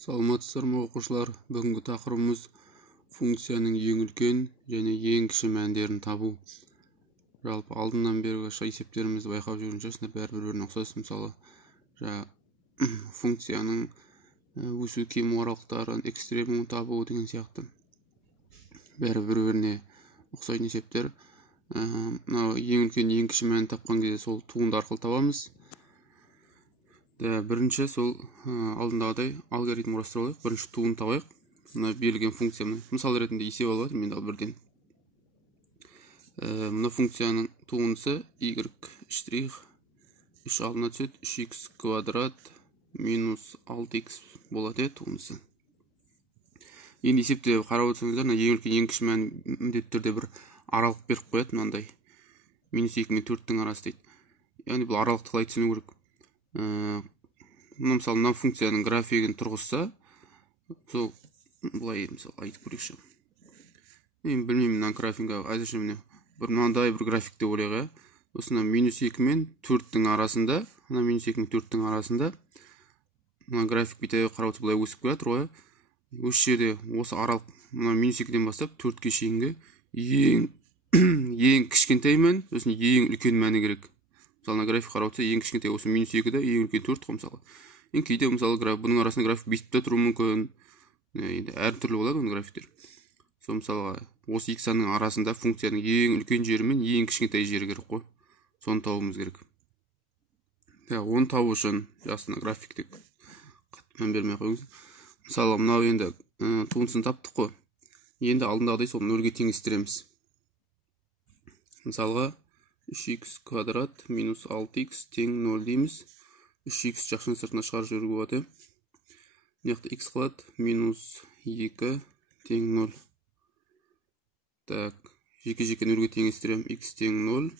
Саламатсыздар ма оқушылар? Бүгінгі тақырыбымыз функцияның ең үлкен және ең кіші мәндерін табу. Жалпы алдынан бергі есептерімізді байқап жүрген шығарсыздар, бәрі-біріне ұқсас. Мысалы, функцияның өсу кему аралықтарын, экстремумын табу деген сияқты. Бәрі-біріне ұқсайтын есептер. Ең үлкен, ең кіші мәнін тапқан кезде сол туынды арқылы табамыз. Бірінші сол алдындағыдай алгоритм құрастырайық. Бірінші туын табайық. Мына берілген функция, мысал ретінде есеп алып жатырмын, мен бірден. Мына функцияның туындысы y штрих 3 алдына түседі, 3x квадрат минус 6x болады туындысы. Енді есепте қарап отырсаңыздар, ең үлкен, ең кіші мән міндетті түрде бір аралық беріп қояды, мынандай. -2 мен 4-тің арасы дейді. Яғни бұл аралықты қалай түсіну керек? Мысалы, мына функцияның графигін тұрғызса, сол былай мысалы айтып көрейікші. Мен білмеймін, мына графикті әзірше міне мынандай бір график деп ойлайық. Осына -2 мен 4-тің арасында, мына -2 мен 4-тің арасында мына график бүйтіп қарап отырса былай өсіп келе жатыр ғой. Осы жерде осы аралық мына -2-ден бастап 4-ке шейінгі ең кішкентай мән, сосын ең үлкен мәні керек. Мысалы, график қарап отырса, ең кішкентай осы -2-де, ең үлкен 4 қой мысалы. Енді кейде мысалы бұның арасында график бүйтіп те тұруы мүмкін. Енді әртүрлі болады оның графиктер. Сол мысалға осы екі санның арасында функцияның ең үлкен жері мен ең кішкентай жері керек қой. Соны табуымыз керек. Оны табу үшін жасына графикте мән бермей қойыңыз. Мысалы, мынау енді туындысын таптық қой. Енді алдындағыдай сол 0-ге теңестіреміз. Мысалға 3x квадрат минус 6x тең 0 дейміз. 3x жақшының сыртына шығарып жіберуге болады. Мынақты x қалады минус 2 тең 0. Так, жеке-жеке 0-ге теңестірем, x тең 0,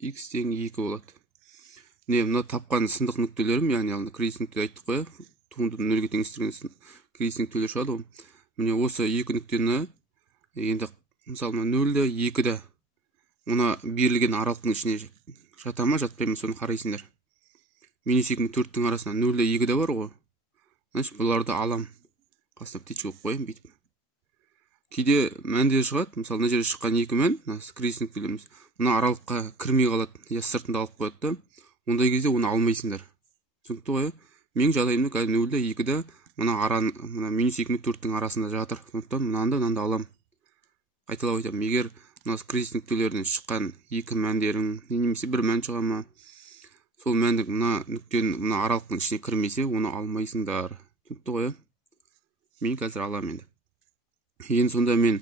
x тең 2 болады. Мына тапқан сындық нүктелерім, яғни кризис нүктелер айттық қой, туындыны 0-ге теңестірген кризис нүктелер шығады ғой. Міне осы екі нүктені енді мысалы 0-ді 2-ді мұна берілген аралықтың ішіне жата ма, жатпай ма, соны қарайсыңдар. -2 мен 4-тің арасында 0-ді 2-де бар ғой. Значит, бұларды алам. Қасына птичка қойып қоям бүйтіп. Кейде мәндер шығады. Мысалы, мына жерде шыққан екі мән, кризис нүктелеріміз. Мына аралыққа кірмей қалады, я сыртында алып қояды да. Ондай кезде оны алмайсыңдар. Түсінікті ғой? Мен жағдайымда қазір 0-ді 2-де мына -2 мен 4-тің арасында жатыр. Сондықтан мынаны алам. Қайталап айтамын. Егер мына кризис нүктелерінен шыққан екі мәндерің, немесе бір мән шыға ма, сол мәндік мына нүктенің мына аралықтың ішіне кірмесе, оны алмайсыңдар. Түсінікті ғой? Мен қазір алам енді. Енді сонда мен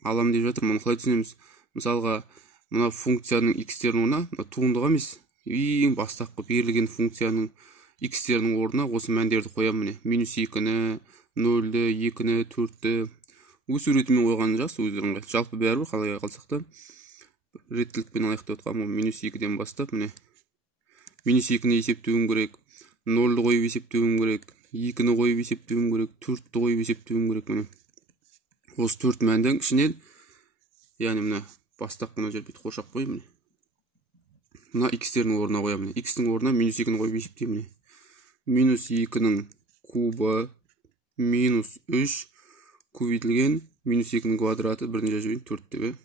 алам деп жатырмын, оны қалай түсінеміз? Мысалға, мына функцияның x-терінің орнына, туындыға емес, ең бастапқы берілген функцияның x-терінің орнына осы мәндерді қоямын міне. -2-ні, 0-ді, 2-ні, 4-ті. Өсу ретімен қойғаны жақсы өздерің қай. Жалпы бәрібір қалай қалсақ та реттілікпен алайық деп отқанмын. -2-ден бастап міне. -2-ні есептеуім керек, 0-ді қойып есептеуім керек, 2-ні қойып есептеуім керек, 4-ті қойып есептеуім керек міне. Осы 4 мәндің ішінен, яғни мына бастап мына жер бүйтіп қоршап қойып міне. Мына x-терінің орнына қоямын. X-тің орнына -2-ні қойып есептеймін міне. -2-нің кубы минус 3 көбейтілген -2-нің квадраты, бірден жазып жіберейін, 4 деп.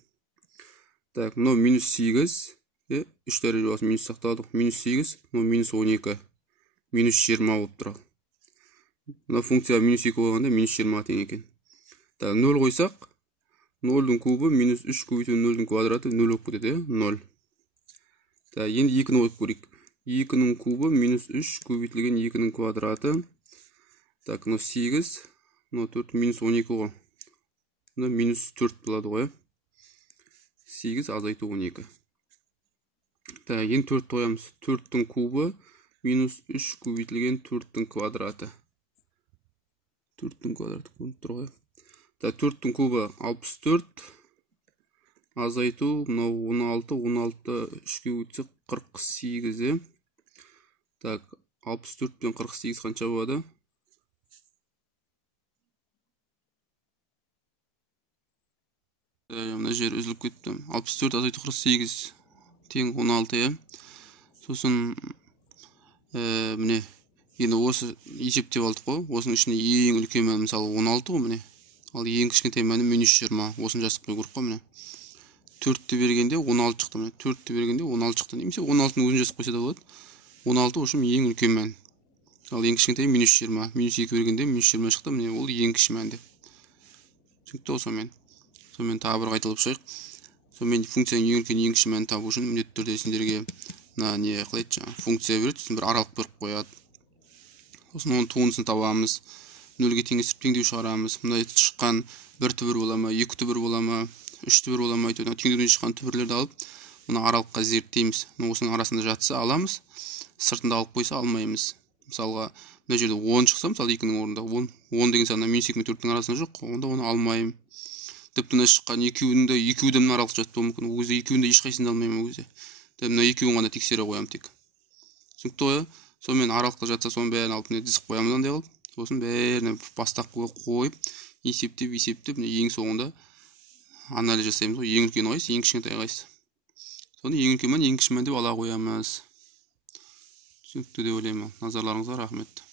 Так, мынау -8, 3 дәреже болсын, минус сақталады. -8, мынау -12, -20 болып тұрады. Мына функция -2 қойғанда -20-ға тең екен. Так, 0 қойсақ, 0-дің кубы -3 көбейтілген 0-дің квадраты 0 болып кетеді, 0. Так, енді 2-ні қойып көрейік. 2-нің кубы -3 көбейтілген 2-нің квадраты. Так, мынау 8, мынау 4, -12 ғой. Мына -4 болады ғой. 8 азайту 12. Так, енді 4 қоямыз. 4-тің кубы -3 көбейтілген 4-тің квадраты. 4-тің квадраты көрініп тұр ғой. Так, 4-тің кубы 64, азайту, мынау 16, 16 3-ке өтсек 48. Так, 64 пен 48 қанша болады? Мына жер үзіліп кетті. 64 азайту 48 тең 16, Сосын міне Енді осы есептеп алдық қой. Осының ішінде ең үлкен мәні мысалы 16 ғой міне. Ал ең кішкентай мәні -20. Осыны жазып қою керек қой міне. 4-ті бергенде 16 шықты міне. 4-ті бергенде 16 шықты. Немесе 16-ның өзін жазып қойса да болады. 16 үшін ең үлкен мән. Ал ең кішкентай -20. -2 бергенде -20 шықты. Міне ол ең кіші мәнде. Түсінікті ғой сонымен. Сонымен тағы бір қайталап шығайық. Сонымен функцияның ең үлкен ең кіші мәнін табу үшін міндетті түрде сендерге не қылайды жаңағы функция береді, сосын бір аралық беріп қояды. Сосын оның туындысын табамыз. 0-ге теңестіріп теңдеу шығарамыз. Мына шыққан бір түбір бола ма, екі түбір бола ма, үш түбір бола ма айтып, теңдеуден шыққан түбірлерді алып, мына аралыққа зерттейміз. Осының арасында жатса аламыз, сыртында алып қойса алмаймыз. Мысалға, мына жерде 10 шықса, мысалы 2-нің орнында 10 деген саны -2 мен 4-нің арасында жоқ, онда оны алмаймын. Тіпті мына шыққан екеуі де мына аралық жатуы мүмкін. Ол кезде екеуін де ешқайсысын да алмаймын ол кезде. Мына екеуін ғана тексере қоямын тек. Түсінікті ғой? Сонымен аралыққа жатса соның бәрін алып дізіп қоямыз андай қылып. Сосын бәрін бастапқыға қойып, есептеп, ең соңында анализ жасаймыз ғой. Ең үлкен қайсы, ең кішкентай қайсы. Соны ең үлкен мән, ең кіші мән деп ала қоямыз. Түсінікті деп ойлаймын. Назарларыңызға рахмет.